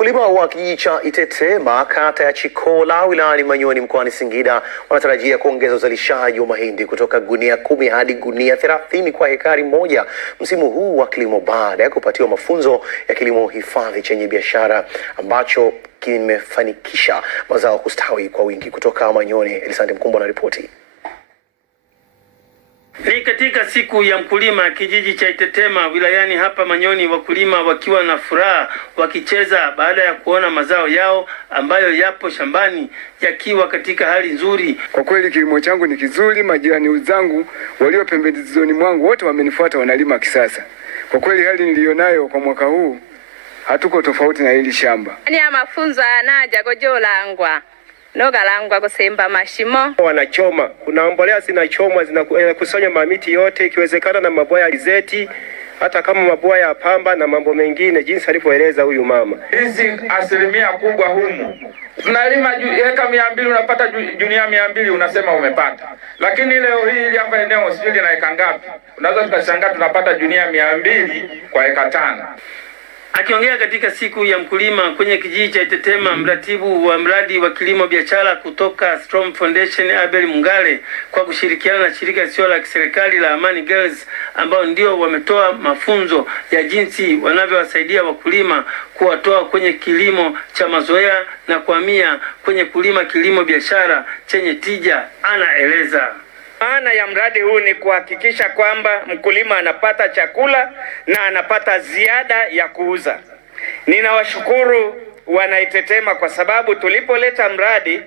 Wakulima wa kijiji cha Itetema kata ya Chikola wilayani Manyoni mkoani Singida wanatarajia kuongeza uzalishaji wa mahindi kutoka gunia 10 hadi gunia 30 kwa hekari moja msimu huu wa kilimo baada ya kupatiwa mafunzo ya kilimo hifadhi chenye biashara ambacho kimefanikisha mazao kustawi kwa wingi. Kutoka Manyoni, Elisande Mkumbo na ripoti. Ni katika siku ya mkulima kijiji cha Itetema wilayani hapa Manyoni, wakulima wakiwa na furaha wakicheza baada ya kuona mazao yao ambayo yapo shambani yakiwa katika hali nzuri. Kwa kweli kilimo changu ni kizuri, majirani zangu walio pembezoni mwangu wote wamenifuata, wanalima kisasa. Kwa kweli hali nilionayo kwa mwaka huu hatuko tofauti na hili shamba. Ni mafunzo anaja gojolangwa nogalangwa kusemba mashimo, wanachoma kuna mbolea zinachomwa zinakusanya mamiti yote ikiwezekana na mabwaya ya alizeti, hata kama mabwaya ya pamba na mambo mengine jinsi alivyoeleza huyu mama. Hizi asilimia kubwa humu tunalima heka 200 unapata junia 200 unasema umepata, lakini leo hii hapa eneo sijui lina heka ngapi, unaweza tukashangaa tunapata junia 200 kwa heka 5. Akiongea katika siku ya mkulima kwenye kijiji cha Itetema, mratibu wa mradi wa kilimo biashara kutoka Storm Foundation Abel Mungale kwa kushirikiana na shirika lisilo la kiserikali la Amani Girls ambao ndio wametoa mafunzo ya jinsi wanavyowasaidia wakulima kuwatoa kwenye kilimo cha mazoea na kuhamia kwenye kulima kilimo biashara chenye tija, anaeleza. Maana ya mradi huu ni kuhakikisha kwamba mkulima anapata chakula na anapata ziada ya kuuza. Ninawashukuru Wanaitetema kwa sababu tulipoleta mradi,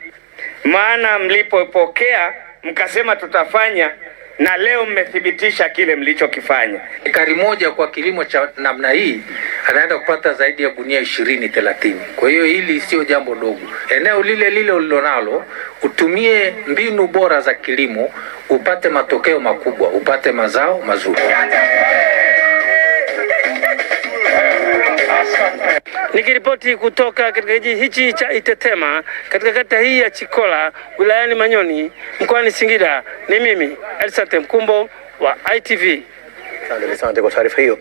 maana mlipopokea mkasema tutafanya, na leo mmethibitisha kile mlichokifanya. Ekari moja kwa kilimo cha namna hii anaenda kupata zaidi ya gunia 20-30. Kwa hiyo hili sio jambo dogo. Eneo lile lile ulilonalo utumie mbinu bora za kilimo, upate matokeo makubwa, upate mazao mazuri. Nikiripoti kutoka katika kijiji hichi cha Itetema katika kata hii ya Chikola wilayani Manyoni mkoani Singida, ni mimi Elisante Mkumbo wa ITV. Asante kwa taarifa hiyo.